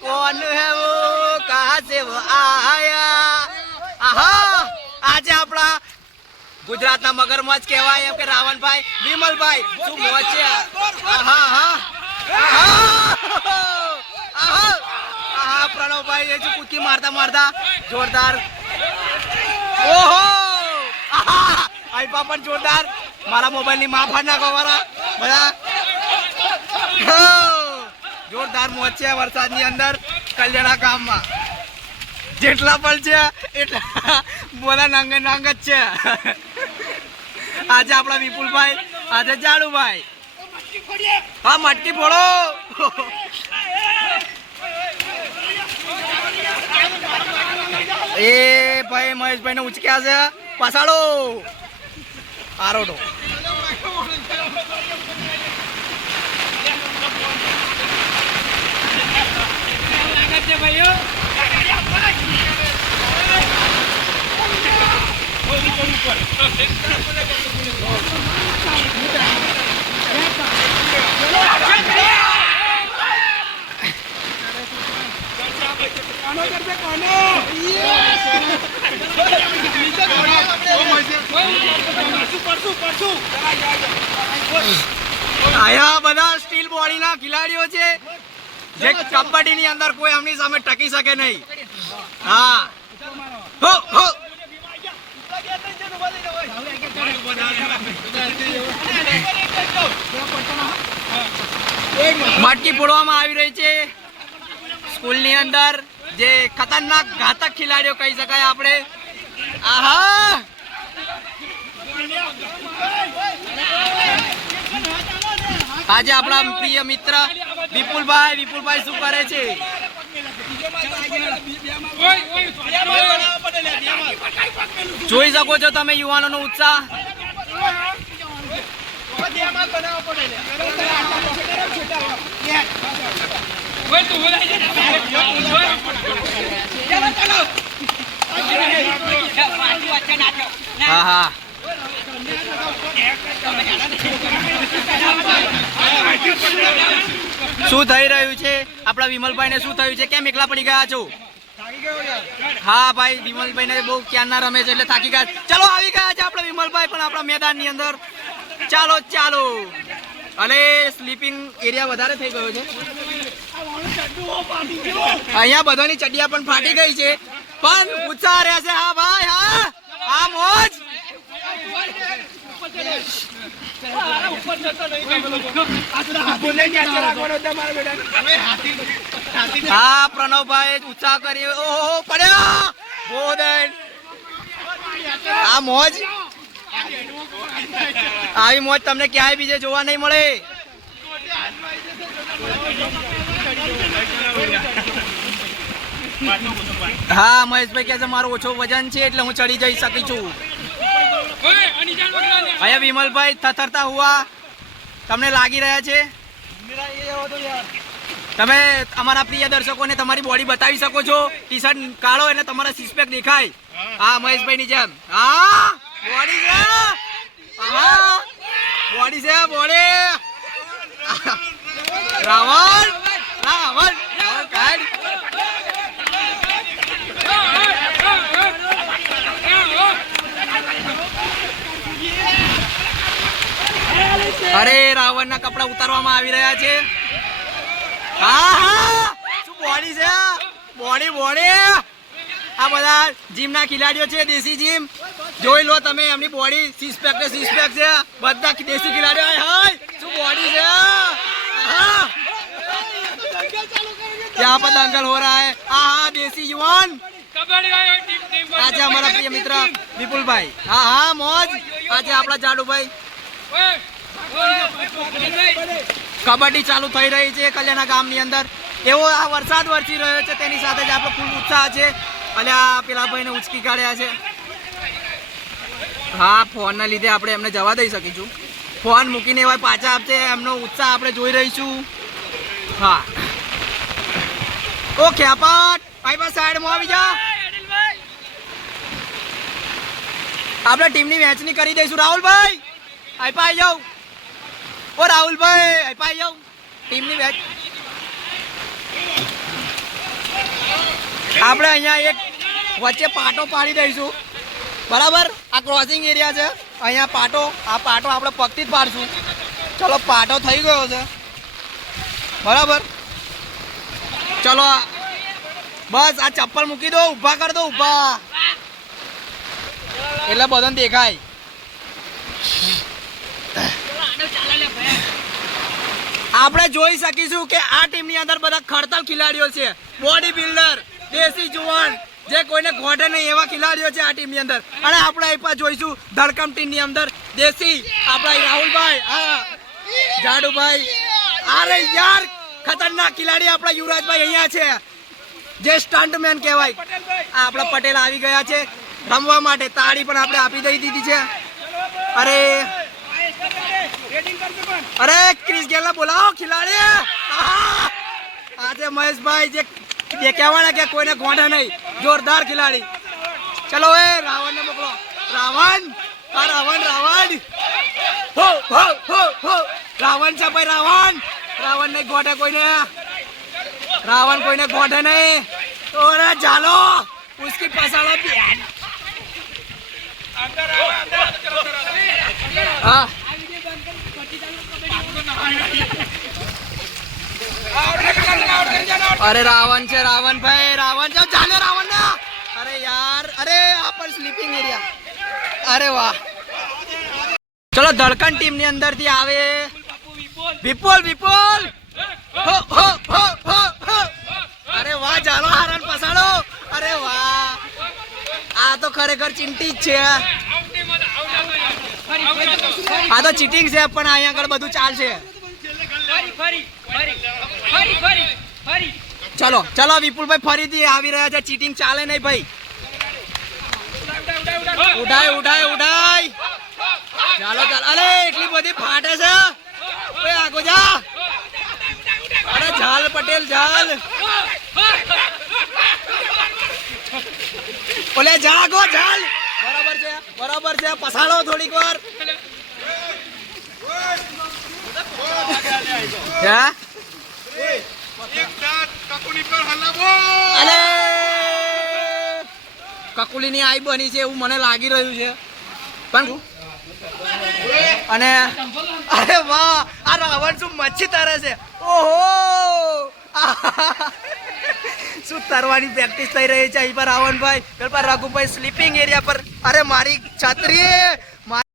कौन है वो कहाँ से वो आया? आहा આજે આપણા ગુજરાતના મગરમચ્છ કહેવાય એમ કે રાવણભાઈ વિમલભાઈ શું મોજ છે. આહા આહા આહા આહા પ્રણવભાઈ એ જે કૂદકી મારતા મારતા જોરદાર. ઓહો આહા આઈપા પણ જોરદાર. મારા મોબાઈલની માં ફાડ નાખો મારા બધા. જોરદાર મોજ છે વરસાદની અંદર કલ્યાણા ગામમાં. જેટલા પણ છે એટલા બોલા નાંગ નાંગ જ છે. આજે આપણા વિપુલભાઈ, આજે જાડુભાઈ. હા મટકી ફોડો. એ ભાઈ મહેશભાઈ ને ઉચક્યા છે. પસાડો આરોડો. ભાઈઓ આયા બધા સ્ટીલ બોડી ના ખેલાડીઓ છે જે કબડ્ડી ની અંદર કોઈ આમની સામે ટકી શકે નહીં. હા હો હો મટકી ફોડવામાં આવી રહી છે સ્કૂલની અંદર. જે ખતરનાક ઘાતક ખેલાડીઓ કહી શકાય આપણે. આહા આજે આપણા પ્રિય મિત્ર વિપુલભાઈ શું કરે છે? જોઈ શકો છો તમે યુવાનોનો ઉત્સાહ. હા હા શું થઈ રહ્યું છે આપણા વિમલભાઈ ને? શું થયું છે? કેમ એકલા પડી ગયા છો? હા ભાઈ વિમલભાઈ ને બહુ ક્યારના રમે છે એટલે થાકી ગયા. ચલો આવી ગયા છે આપણા વિમલભાઈ પણ આપણા મેદાન ની અંદર. ચાલો ચાલો. અને સ્લીપિંગ એરિયા વધારે થઈ ગયો છે. અહીંયા બધાની ચડિયા પણ ફાટી ગઈ છે પણ ઉત્સાહ રહેશે. હા ભાઈ હા હા મોજ. હા પ્રણવભાઈ ઉત્સાહ કરી. ઓહો પડ્યા બોદન. આ મોજ, આવી મોજ તમને ક્યાંય બીજે જોવા નહીં મળે. હા મહેશભાઈ કહે છે મારું ઓછો વજન છે એટલે હું ચડી જઈ શકી છું. અહીંયા વિમલભાઈ થથરતા હુઆ તમને લાગી રહ્યા છે. તમે અમારા પ્રિય દર્શકોને તમારી બોડી બતાવી શકો છો. ટી શર્ટ કાઢો એટલે તમારા સિક્સ પેક દેખાય. હા મહેશભાઈ ની જેમ. હા બોડી છે. હા બોડી છે બોડી. રાવણ રાવણ કાઢ. અરે રાવણ ના કપડા ઉતારવામાં આવી રહ્યા છે. હા હા શું બોડી છે? Body body. આ બધા જીમ ના ખેલાડીઓ છે, દેશી જીમ. જોઈ લો તમે એમની બોડી. સિક્સ પેક છે બધા દેશી ખેલાડીઓ. હાય શું બોડી છે. यहाँ पर दंगल हो रहा है. हाँ देसी युवान. आज हमारा प्रिय मित्र विपुल भाई. हाँ हाँ मौज. आज अपना जाडू भाई. કબડ્ડી ચાલુ થઈ રહી છે કલ્યાણા ગામની અંદર. એવો આ વરસાદ વરસી રહ્યો છે તેની સાથે જ આપણો ફૂલ ઉત્સાહ છે. અને આ પેલા ભાઈને ઉચકી કાઢ્યા છે. હા ફોનના લીધે આપણે એમને જવા દઈ શકીશું. ફોન મૂકીને એવા પાછા આપશે. એમનો ઉત્સાહ આપણે જોઈ રહીશું. હા ઓકે અપાટ ભાઈ બસ સાઈડમાં આવી જા. આપણે ટીમની મેચની કરી દઈશું. રાહુલભાઈ આઈપા આવી જાઓ. ઓ રાહુલભાઈ આઈપા આવી જાઓ. ટીમની મેચ આપણે અહીંયા એક વચ્ચે પાટો પાડી દઈશું. બરાબર, આ ક્રોસિંગ એરિયા છે. અહીંયા પાટો, આ પાટો આપણે પગથી જ પાડશું. ચલો પાટો થઈ ગયો છે. બરાબર, ચલો બસ આ ચપ્પલ મૂકી દો, ઊભા કરી દો, ઊભા, એટલે બધાને દેખાય. આપણે જોઈ શકીશું કે આ ટીમની અંદર બધા ખડતલ ખેલાડીઓ છે, બોડી બિલ્ડર, દેશી જુવાન, જે કોઈને ઘોડે નહીં એવા ખેલાડીઓ છે આ ટીમની અંદર. અને આપણે અહીં જોઈશું ધડકમ ટીમની અંદર દેશી આપણા રાહુલભાઈ, હા જાડુભાઈ, અરે યાર ખતરનાક ખેલાડી આપણા યુવરાજભાઈ અહીંયા છે, જે સ્ટન્ટમેન કહેવાય. આપણા પટેલ આવી ગયા છે રમવા માટે. તાળી પણ આપણે આપી દીધી છે. અરે ક્રિસ ગેલને બોલાવો ખેલાડી. આજે મહેશભાઈ જે કહેવાના કે કોઈને ગોંઢે નહીં, જોરદાર ખેલાડી. ચલો એ રાવણને મોકલો. રાવણ, આ રાવણ, રાવણ, હો હો હો હો, રાવણ છે ભાઈ, રાવણ. રાવણ નહીં ગોંઢે કોઈને, રાવણ કોઈને ગોંઢે નહીં. તો ચાલો ઉસકી પસાડો બેન. હા અરે રાવણ છે, રાવણ ભાઈ, રાવણ છે. ચાલે રાવણ ના. અરે યાર, અરે આ પણ સ્લીપિંગ એરિયા. અરે વાહ. ચલો ધડકન ટીમ ની અંદર થી આવે વિપુલ, વિપુલ, હો હો હો હો હો. અરે વાહ, ચાલો હારણ પસાડો. અરે વાહ, આ તો ખરેખર ચિંતી જ છે. આ તો ચીટિંગ છે, પણ અહીંયા આગળ બધું ચાલશે. ચલો ચલો વિપુલભાઈ ફરીથી આવી રહ્યા છે. ચીટિંગ ચાલે નહીં ભાઈ. ઉડાય ઉડાય ઉડાય. ચાલો ચાલો. અરે એટલી બધી ફાટે છે. આગો જા. અરે ઝાલ પટેલ, ઝાલ. ઓલે જાગો ઝાલ. બરાબર છે, બરાબર છે. પસાડો થોડીક વાર. કકુલી ની આઈ બની છે એવું મને લાગી રહ્યું છે. પણ અને અરે વાહ, આ રાવણ શું મચ્છી તરે છે. ઓહો, શું તરવાની પ્રેક્ટિસ થઈ રહી છે અહીં પર રાવણભાઈ. રઘુભાઈ સ્લીપિંગ એરિયા પર. અરે મારી છત્રી.